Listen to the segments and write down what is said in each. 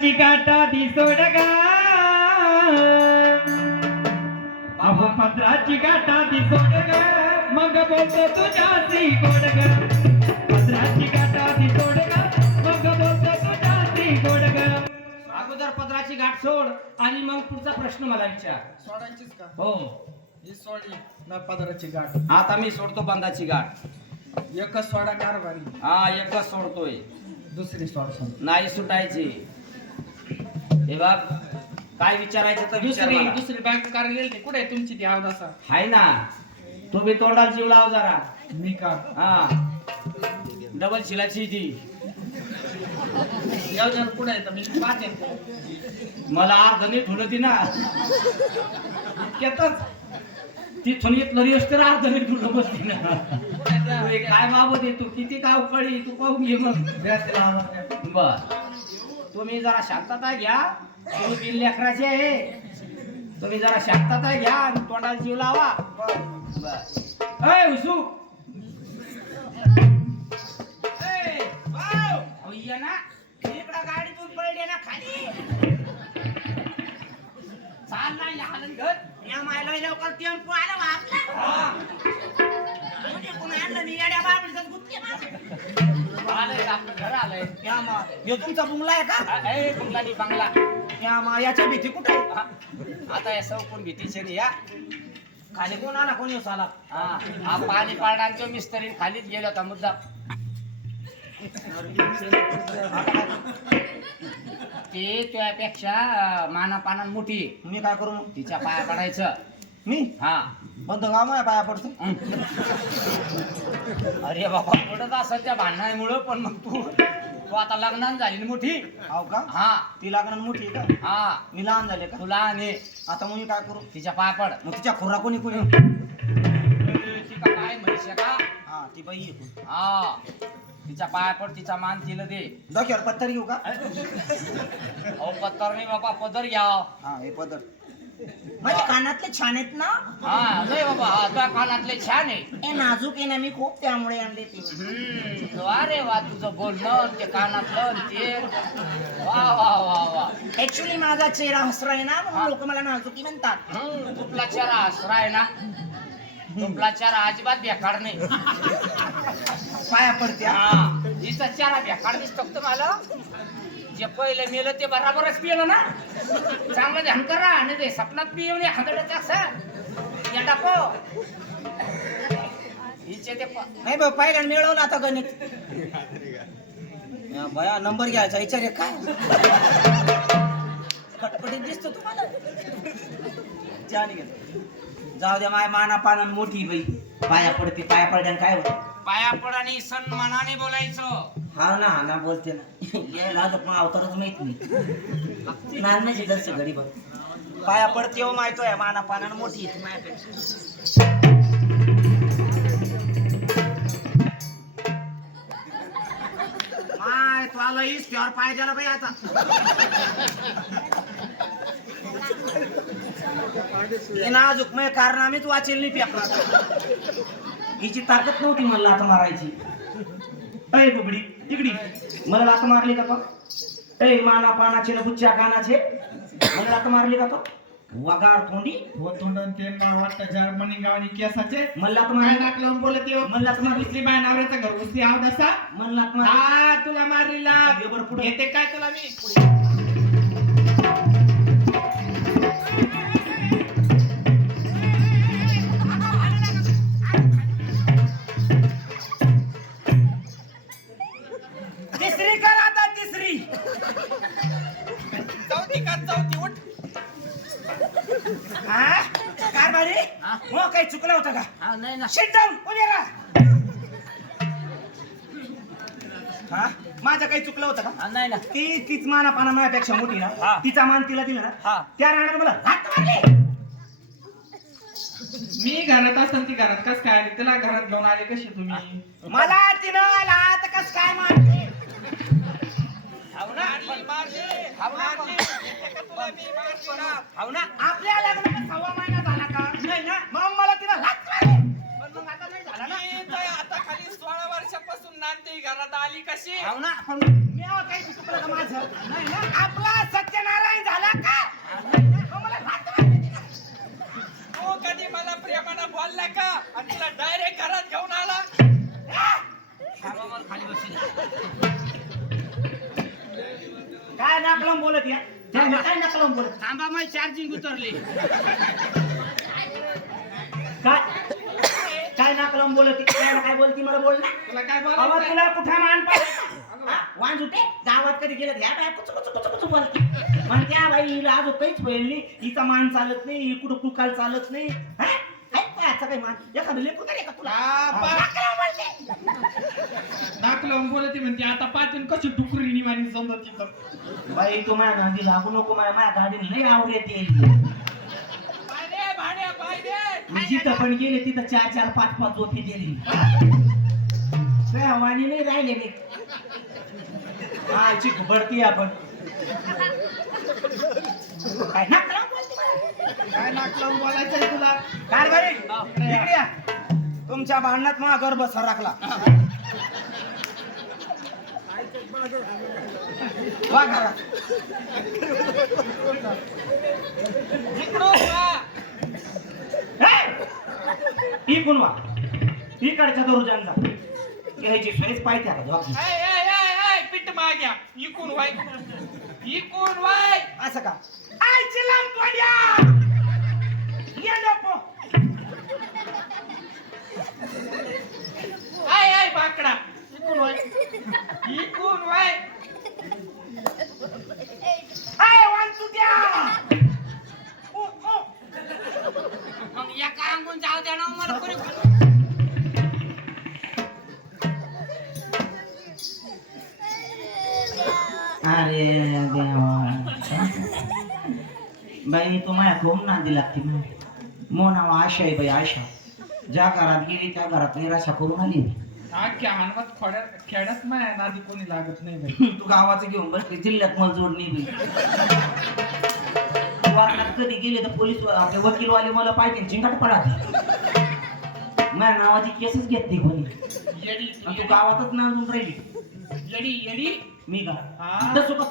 गाठा दी सोड गा. अहो पत्राची गाठा दी सोड ग. मग बोलतो तुझ्याशी गोड ग. पत्राची गाठा दी सोड ग. मग बोलतो तुझ्याशी गोड ग. अगोदर पदराची गाठ सोड आणि मग पुढचा प्रश्न मला विचार. सोडायचीच का? हो. ही सोडली ना पदराची गाठ. आता मी सोडतो बंदाची गाठ. एकच सोडा कारभारी. हा एकच सोडतोय. दुसरी सोड सोड. नाही सुटायची. हे बघ काय विचारायचं तर विचार दुसरी मला. दुसरी बँक कार गेली कुठे आहे तुमची ती अवदासा हाय ना. तुम्ही तोंडाला जीव लाव जरा. मी का? हा. डबल शिलाची ती. यावदार कुठे आहे तर मी पाहते. मला अर्ध नीट होलं ती ना. इतक्यातच. ती थोडी लरी तर अर्ध नीट होलं बसती ना. तू हे काय बाबत आहे तू किती काय उकळी तू पाहून घे मग. बर. तुम्ही जरा शांतता घ्या. तुम्ही बिल लेकराचे आहे. तुम्ही जरा शांतता घ्या आणि तोंडाला जीव लावा. बर अय उसू ना. इकडं गाडीतून पडले ना खाली. चाल नाही लहान घर या मायला लवकर टेम्पो आला बा आलंय आपलं घर आलंय या मा हे तुमचा बुंगला आहे का? ए बंगला नी बंगला. या मा याच्या भीती कुठे? हा. आता या सौकून भीतीचे नाही या. खाली कोण आला कोणी आला? हा हा पाणी पाडांचो मिस्त्री खालीच गेला होता मुद्दा ते तुझ्यापेक्षा माना पाना मोठी. आहे. मी काय करू मग? तिच्या पाया पडायचं. मी? हा. बंद गाव माझ्या पाया पडतो? अरे बाबा पडत असं त्या भांडणामुळं पण मग तू तू आता लग्नात झाली ना मोठी. हाव का? हा. ती लागणार मोठी आहे का? हा. मी लहान झाले का? तुला आणि आता मग मी काय करू? तिच्या पाया पड. मग तिच्या खुरा कोणी कोणी काय आहे का? हा ती बाई आहे कोण. हा. तिच्या पाया पड तिचा मान तिला दे. डोक्यावर पत्तर घेऊ का? अहो पत्तर नाही बाबा पदर घ्या. हा हे पदर. माझे कानातले छान आहेत ना? हा बाबा हा तुझ्या कानातले छान आहे हे नाजूक आहे ना मी खूप त्यामुळे आणले ते. हम्म, वा तुझं बोलणं ते कानातलं ते. वा वा वा वा. ऍक्च्युली माझा चेहरा हसरा आहे ना म्हणून लोक मला नाजुकी म्हणतात. हम्म, तुपला चारा आसरा आहे ना? तुपला चारा अजिबात बेकार नाही. पाया पडते हा. हिचा चारा बेकार दिसतो का तुम्हाला? जे पहिले मेलं ते बराबरच पिलं ना? चांगलं ध्यान करा आणि ते सपनात पिऊन हातड्याचा असा या टाको. हिचे ते प- नाही बा पहिल्या मिळवलं आता गणित. या बया नंबर घ्यायचा विचार आहे काय? कटपटीत दिसतो तुम्हाला. घेतो जाऊ द्या माय माना पान मोठी बाई. पाया पडते पाया पडल्यान काय होत? पाया पड आणि सन्मानाने बोलायचं. हा ना हा ना बोलते ना. यायला आता पण अवतारच माहीत नाही. नांदण्याची जसं घडी बघ. पाया पडते हो माहितोय माना पानानं मोठी येते ती माय तू आला इस प्युअर पाय द्यायला बाई आता. हे नाजूक मग कारनामेच वाचेल नाही पेपरात. हिची ताकद नव्हती मला आता मारायची. अय बुबडी तिकडी. मला लात मारली का तो? ए माना पानाचे ना बुच्च्या कानाचे. मला लात मारली का तो? वगार तोंडी. हो तोंडन ते मला वाटतं जर्मनी गावानी केसाचे. मला लात मारली. नाक लावून बोलत येऊ. मला लात मारली. दुसरी बाय नवऱ्याचा घर घुसली आव दसा मला लात मारली. हा तुला बरोबर पुढे. येते काय तुला मी? चौथी का चौथी उठ. हा? कारभारी हा? हो काही चुकलं होतं का? हा नाही ना. उभे राहा. हा? माझं काही चुकलं होतं का? हा नाही ना. ती तीच माना पाना माझ्यापेक्षा मोठी ना. हा. तिचा मान तिला दिला ना. हा. त्या राहणार मला हात मारले. मी घरात असताना ती घरात कस काय आली? तिला घरात घेऊन आले कशी तुम्ही? मला तिनं हात कस काय मारले हाव ना हाव चार्जिंग उतरली? काय? काय नाक लावून बोलत? काय काय बोलती मला बोल ना तुला काय बाबा बोलायचं तुला कुठं मान पाहिजे वांज उठे? गावात कधी गेलं? ह्या बाया कुचू कुचू कुचू कुचू बोलते. म्हणते "हा बाई हिला अजून काहीच होईल नाही. हिचा मान चालत नाही ही कुठं कुकाल चालत नाही. हा? आहे का याचा काही मान एखादं लेकरू तरी आहे का तुला? बोलते. लावून बोलते म्हणते आता पाचून कशी डुकरी निवाणी समजत तिथं बाई तू माझ्या गाडी लागू नको माझ्या माझ्या गाडीने लई भाड्या पायदे. मी जिथं पण गेले तिथं चार चार पाच पाच जोती दिली. वाणी नाही राहिले मी. आजची घुबडती आपण. काय नाक लावून बोलते मला? काय नाक लावून बोलायचंय तुला? कारभारी इकडे या. तुमच्या भांडणात मला गर्भ सरकला वा घरात. हे! ही! कोण वा. इकडच्या दरुजांचा घ्यायची सोयच पाहिजे आता जबाबदारी. ऐ, ऐ, ऐ, ऐ, पीठ माग्या इकून वाय. इकून वाय. असं का? आईची लांब पड्या. ये आय आय बाकडा। इकून वाय. इकून वाय. आय वांचू द्या. उ, उ. मग एका अंगून जाऊ द्या ना मला कोणी अरे देवा. बाई तू माझ्या खूप नादी लागते मो नाव आशा आहे बाई आशा. ज्या घरात गेली त्या घरात निराशा करून आली. अख्ख्या हनवत खोड्यात खेड्यात माया नादी कोणी लागत नाही बाई. तू गावाचं घेऊन बसली जिल्ह्यात मला जोड नाही बाई. वारणात कधी गेले तर पोलीस आपले वकीलवाले मला पाहिजे झिंगाट पडा माझ्या नावाची केसच घेत नाही कोणी. येडी आणि तू गावातच नांदून राहिली. येडी येडी. मी का? का तुला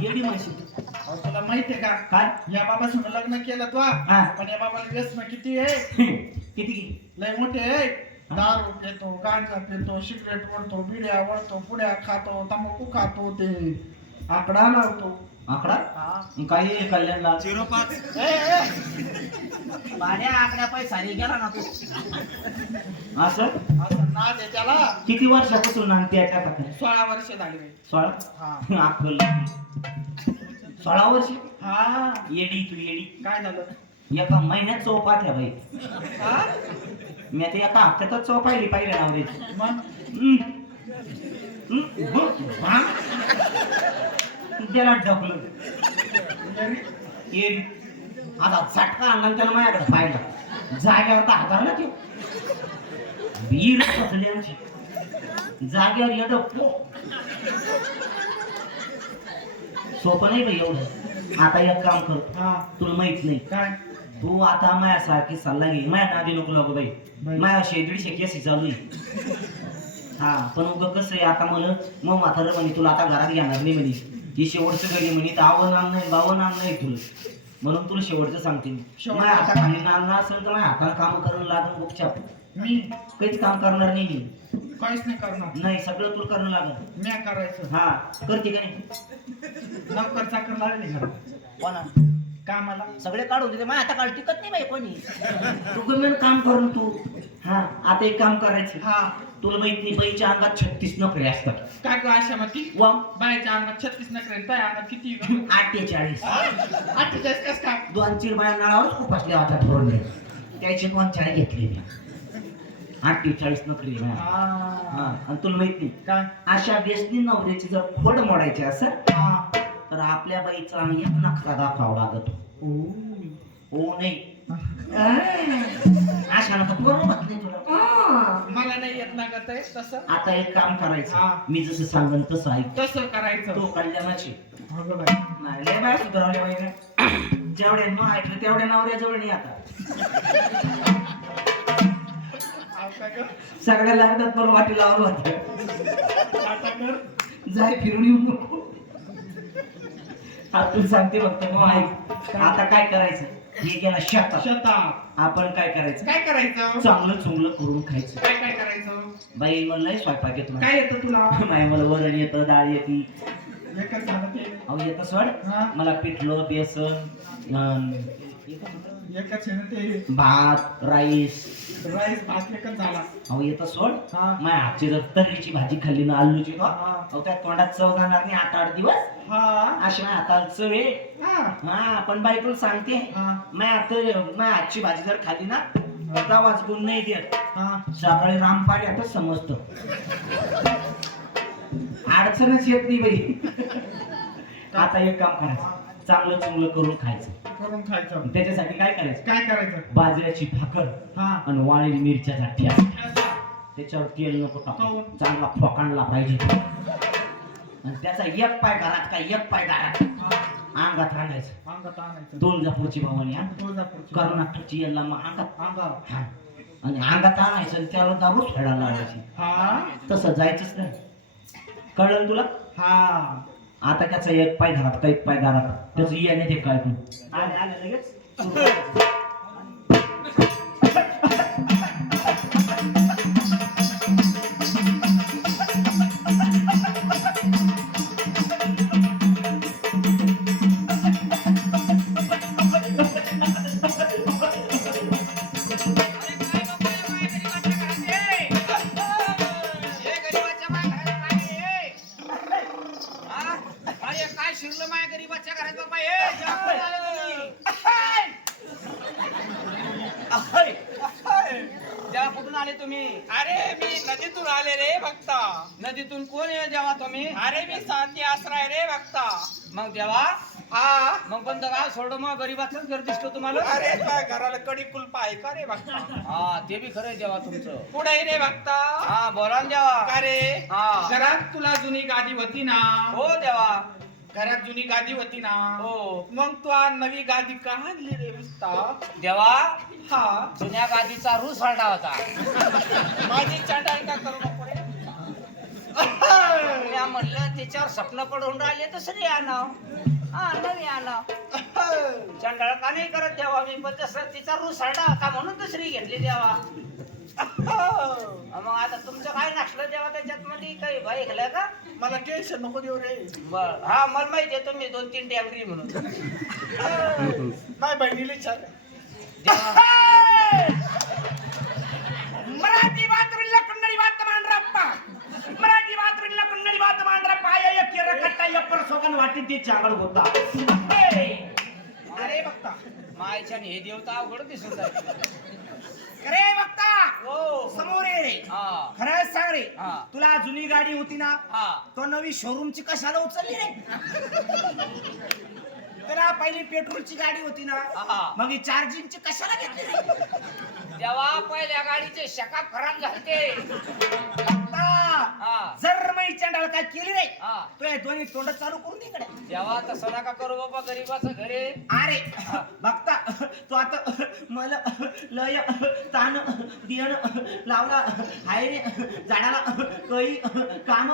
येडी अहो, तुला माहितीये का? काय? या बाबा लग्न केलं तू. हा. पण या बाबाला व्यसन किती आहे? किती किती लय मोठे आहे. दारू पितो गांजा पितो सिगरेट ओढतो बिड्या ओढतो पुड्या खातो तंबाखू खातो ते. आकडा लावतो. आकडा? हा. काही कल्याणला? ए, ए, भाड्या आकड्या पैसा गेला ना तू. असं आहे त्याला. किती वर्षापासून याच्या आता सोळा वर्ष झाली बाई. सोळा? हा. आठवल सोळा वर्ष? हा. येडी तू येडी. काय झालं? एका महिन्यात चौपात्या बाई. हा? मी आता एका हप्त्यातच चौपायली पाहिजे नवऱ्याची. मग? त्याला ढकलून येडी. येडी आता झटका आणला आणि त्यानं माझ्याकडे पाहिला. जाग्यावर तर हाताळला तो. वीर फसली आमची. जाग्यावर येतं पो. सोपं नाही बाई एवढं. आता एक काम कर. तुला माहीत नाही. काय? तू आता माझ्यासारखी सल्ला घे. माझ्या नादी नको नको बाई. माझ्या शेदीडशे केसी चालू आहे. हा पण उग कसं आहे आता मला मग म्हातारं म्हणे तुला आता घरात घेणार नाही म्हणे. ही शेवटचं घरी म्हणे आवं नाम नाही बावं नाम नाही तुला. म्हणून तुला शेवटचं सांगते मी. माझ्या हाताखाली नांदणार असेल तर माझ्या हाताला काम करणं लागेल गुपचाप मी काहीच काम करणार नाही मी. काहीच नाही करणार. नाही सगळं तुला करणं लागेल. म्या करायचं. हा करते का नाही? नोकर चाकर लागले घरात. कोणा? कामाला. सगळे काढून देते माझ्या काढ टिकत नाही बाई कोणी. तू गमेन काम करून तू. हा आता एक काम करायचं. हा. तुला माहीत नाही बाईच्या अंगात छत्तीस नोकरी असतात. काय गं आशा ती वा. बायच्या अंगात छत्तीस नकरे त्या अंगात किती? अठ्ठेचाळीस अठ्ठेचाळीस कस काय? दोन चिर बाया नळावरच खूप असल्या होत्या ठरवले त्याची दोन चार घेतली मी. अठ्ठेचाळीस नोकरी. आणि तुला माहीत नाही काय? अशा व्यसनी नवऱ्याची जर खोड मोडायची असेल. तर आपल्या बाईचा एक नखरा दाखवावा लागतो. हो नाही. तुला. मला नाही येत ना गं ते तसं. आता एक काम करायचं. हा. मी जसं सांगन तसं ऐक तसं करायचं. तो कल्याणाची. अगं बाई. नाही लय बाय सुधारले पाहिजे जेवढे न ऐकले तेवढ्या नवऱ्याजवळ नाही आता. गं? सगळ्या लग्नात मला वाटी लावलं होतं आता कर. जाय फिरून येऊ नको. आता तू सांगते फक्त मग ऐक. आता काय करायचं? हे गेला शेतात. शेतात. आपण काय करायचं? काय करायचं? चांगलं चुंगलं करून खायचं. काय काय करायचं? बाई मला नाही स्वयंपाक येतो काय येतं तुला? माय मला वरण येतं डाळ येते. अहो येतं सोड. मला पिठलं बेसन अं, एकच आहे ना ते भात राईस. राईस भात एकच झाला. अहो येतं सोड. हा. माझ्या हातची जर तर्रीची भाजी खाल्ली ना आलूची ना हा. अहो त्या तोंडात चव जाणार नाही आठ आठ दिवस. हा. अशी माझ्या हाताला चव आहे. हा. हा पण बायकोला सांगते. हा. माझ्या हात माझ्या हातची भाजी जर खाली ना गावाच गुण नाही देत हा. सकाळी रामपाड यातच समजतं. अडचणच येत नाही बाई. आता एक काम करायचं. चांगलं चांगलं करून खायचं. करून खायचं? त्याच्यासाठी काय करायचं? काय करायचं? बाजऱ्याची भाकर हा. आणि वाळलेली मिरच्याचा ठ्या त्याच्यावर तेल नको टाकू? चांगला फोकाणला पाहिजे. आणि त्याचा एक पाय घरात काय? एक पाय दारात. हा. अंगात आणायचं. अंगात आणायचं. तुळजापूरची भवानी हा? तुळजापूरची कर्नाटकची याला मग अंगात. अंगावर. हा. आणि अंगात आणायचं आणि त्याला दारूच फेडायला लावायची. हा. तसं जायचंच नाही. कळलं तुला? हा. आता त्याचा एक पाय का एक पाय दारात त्याचं याने ते काय तू आले आले लगेच. अरे मी साथी आश्रय रे भक्ता मग देवा हा. मग बंद गाव सोड मग गरीबाचंच घर दिसतो तुम्हाला? अरे घराला कडी कुलपा आहे का रे भक्ता हा ते बी खरं आहे देवा तुमचं. पुढे रे भक्ता हा बोला ना देवा. का रे? हा. घरात तुला जुनी गादी होती ना? हो देवा. घरात जुनी गादी होती ना? हो. मग तू आज नवी गादी का आणली रे भक्ता देवा हा. जुन्या गादीचा रूस हलटा होता. माझी चांडाई का करू नको रे? मी म्हणलं त्याच्यावर स्वप्न पडून राहिले दुसरी आणाव हा नवी. आणाव चंडाळ का नाही करत देवा? मी पण तसं तिचा रूस हलटा होता म्हणून दुसरी घेतली देवा. मग आता तुमचं काय नसलं देवा त्याच्यात मध्ये काही भय गेलं का? मला टेन्शन नको देऊ रे. बर. हा मला माहिती आहे तुम्ही दोन तीन डॅबरी म्हणून. नाही बहिणीला विचार. मराठी मातृला कन्नडी बात मांडरप्पा मराठी मातृला कन्नडी बात मांडरप्पा आय एक केर कट्टा यप्पर सोगन वाटी ती चांगल होता. अरे भक्ता मायच्या हे देवता अवघड दिसून जायचं अरे बघता. हो. समोर ये रे. हा. खरंच सांग रे. तुला जुनी गाडी होती ना हा. तो नवी शोरूमची कशाला उचलली रे? त्याला पहिली पेट्रोलची गाडी होती ना. मग ही चार्जिंगची कशाला घेतली रे? तेव्हा पहिल्या गाडीचे शका खराब हा चंडाळ काय केली रे हा. तो हे दोन्ही तोंड चालू करून इकडे. तेव्हा तसं नका करू बाबा गरीबाचं घरे? अरे बघता तू आता मला लय ताण देण लावला हाय रे झाडाला काही काम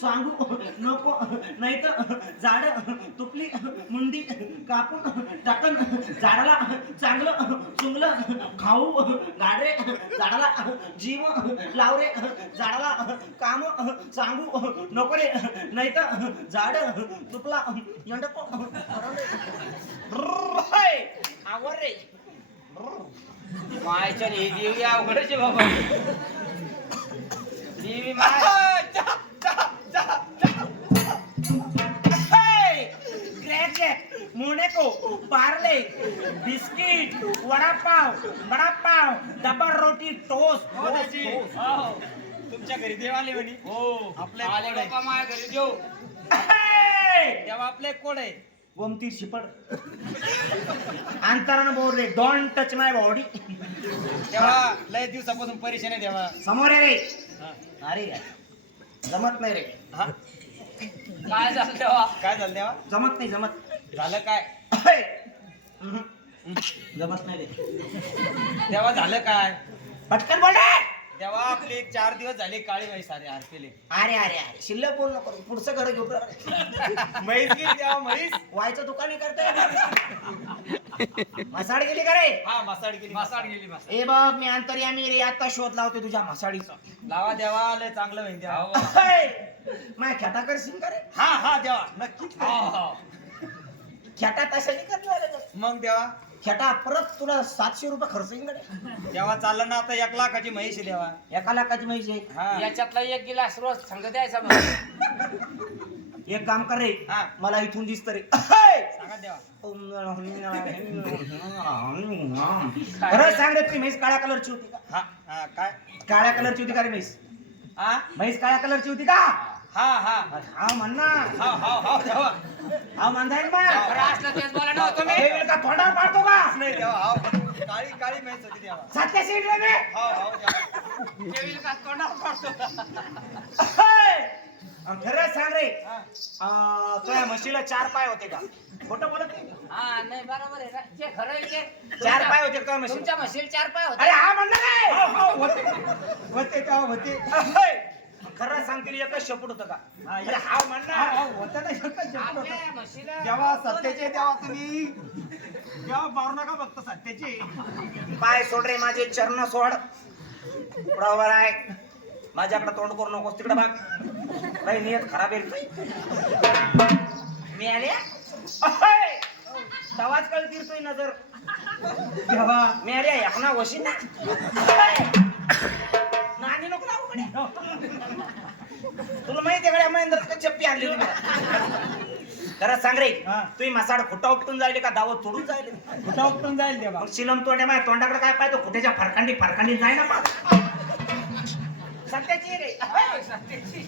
सांगू नको नाही तर झाड तुपली मुंडी कापून टाकन झाडाला चांगलं चुंगलं खाऊ गाडरे झाडाला जीव लाव रे झाडाला काम सांगू नको रे. नाही तर झाड तुपला. आवर रे. मायच्या हे देवी अवघडच बाबा. देवी Monaco Parle biscuit vada pav vada pav double रोटी टोस्ट. तुमच्या घरी देव आले म्हणे. हो. आपले आले कोण आहे? बाबा माझ्या घरी देऊ तेव्हा आपले कोण आहे. गोमतीर शिपड. अंतरानं बोल रे डोंट टच माय बॉडी तेव्हा लय दिवसापासून परेशान आहे तेव्हा समोर आहे रे. अरे जमत नाही रे. हा. काय झालं तेव्हा काय झालं तेव्हा जमत नाही जमत. झालं काय? जमत नाही रे. तेव्हा झालं काय? पटकन बोल रे! तेव्हा आपले एक चार दिवस झाले काळी बाई सारे आरपेले अरे अरे अरे शिल्लक बोल नको. पुढचं घर घेऊ म्हैस गेली तेव्हा म्हैस. व्हायचं दुकान करताय मसाड गेली का रे? हा मसाड गेली मासाड गेली मासाड ए बघ मी अंतर्यामी रे आता शोध लावते तुझ्या मसाडीचा लावा देवा लय चांगलं होईल देवा. माय खेटा करशील का रे? हा हा देवा. नक्कीच खेटा तशाने करणार. मग देवा. खेटा परत तुला सातशे रुपये खर्च रे देवा चाललं ना आता एक लाखाची म्हैस आहे देवा. एका लाखाची म्हैस आहे. हा. याच्यातला एक गिलास रोज संग द्यायचा मग. एक काम कर रे. हा. मला इथून दिसत रे. सांगा देवा. खरं सांग रे ती म्हैस काळ्या कलरची होती का? हा हा काय? काळ्या कलरची होती का रे म्हैस? हा म्हैस काळ्या कलरची होती का? हा हा. हा म्हण ना हा हा हा देवा हा म्हणताय ना खरं असलं तेच बोला ना हो तुम्ही. हे वेळ का तोंडावर पाडतो का नाही देवा हा काळी काळी होती देवा. रे बे. हो हो देवा. जेवील का तोंडावर पडतो? आणि खरं सांग रे. हा. आ, तुझ्या म्हशीला चार पाय होते का? खोटं बोलत नाही हा नाही बरोबर आहे. ना जे खरं आहे ते. चार पाय होते का तुझ्या म्हशीला? तुमच्या म्हशीला चार पाय होते. अरे हा हो, हो, होते. होते तेव्हा होते? खरं सांगतील एकच शेपूट होतं का? हा, अरे हा म्हणणार. होतं ना एकच शेपूट होतं. आपल्या म्हशीला जेव्हा सत्याचे तेव्हा तुम्ही जेव्हा मारू नका फक्त सत्याचे. पाय सोड रे माझे चरण सोड. बरोबर आहे माझ्याकडे तोंड करू नकोस तिकडे बघ काही नियत खराब आहे मी आले? तवाच कळतील तुझी नजर. तेव्हा मी अरे एकना वशीन ना. अहय. तुला माहिती आहे महेंद्र चप्पी आणली खरं सांग रे हा. तुम्ही मसाड खुटा उपटून जायले का दावत तोडून जायले? कुठं उपटून जाईल देवा मग शिलम तोंडे माझ्या तोंडाकडे काय पाहिजे खुट्याच्या फरकांडी फरकांडी जाय ना पा सत्याची रे. सत्याची.